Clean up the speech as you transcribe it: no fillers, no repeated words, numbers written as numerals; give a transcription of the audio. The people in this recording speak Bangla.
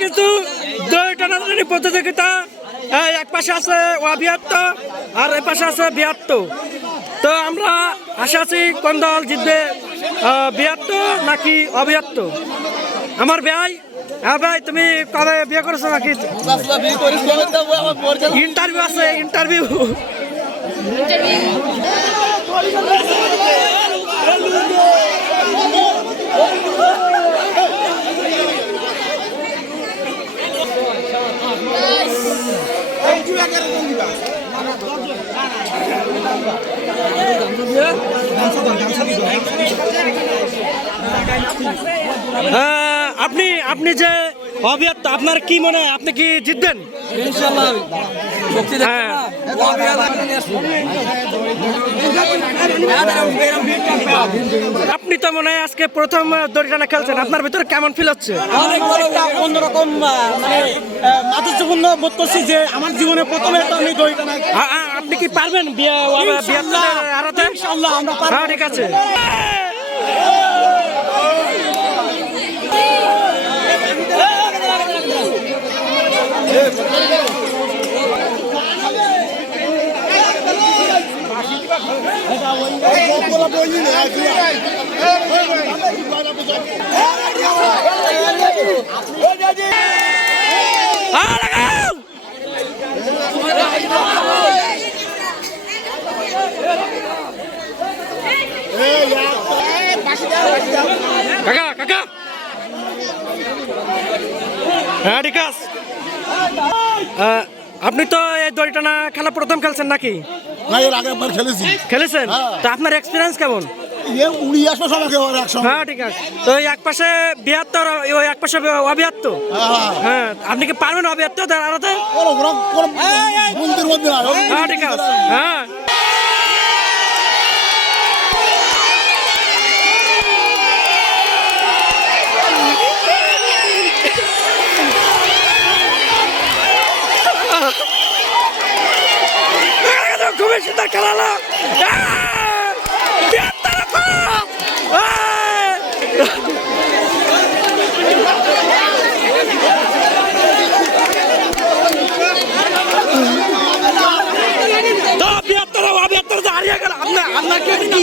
কিন্তু দড়ি টানাটানি প্রতিযোগিতা। এক পাশে আছে অবিয়াত্ত আর এই পাশে আছে বিয়াত্ত। তো আমরা আশা আছি কোন দল জিতবে, বিয়াত্ত নাকি অবিয়াত্ত। আমার ভাই, হ্যাঁ ভাই, তুমি কবে বিয়ে করেছো নাকি? ইন্টারভিউ আছে, ইন্টারভিউ। আপনি আপনি যে অবিয়াত্ত, আপনার কি মনে হয় আপনি কি জিতবেন? আপনি তো মনে হয় আজকে প্রথম দড়ি টানা খেলছেন, আপনার ভিতরে কেমন ফিল হচ্ছে? অন্যরকম মানে মাধুর্যপূর্ণ বোধ করছি যে আমার জীবনে প্রথমে আমি দড়ি টানা। আপনি কি পারবেন হারাতে? ইনশাআল্লাহ আমরা পারবো। হ্যাঁ, ঠিক আছে। কাকা কাকা, হ্যাঁ ঠিক আছে। আপনি তো এই দড়ি টানা খেলা প্রথম খেলছেন নাকি? না, এর আগে একবার খেলেছি। খেলেছেন? তো আপনার এক্সপিরিয়েন্স কেমন? হ্যাঁ ঠিক আছে। তো এক পাশে বিয়াত্তর, ওই এক পাশে অবিয়াত্ত। হ্যাঁ, আপনি কি পারবেন অবিয়াত্ত দাঁড়াতে? হ্যাঁ ঠিক আছে। হ্যাঁ খুবই সুন্দর খেলা। হারিয়ে গেল আপনাকে কিন্তু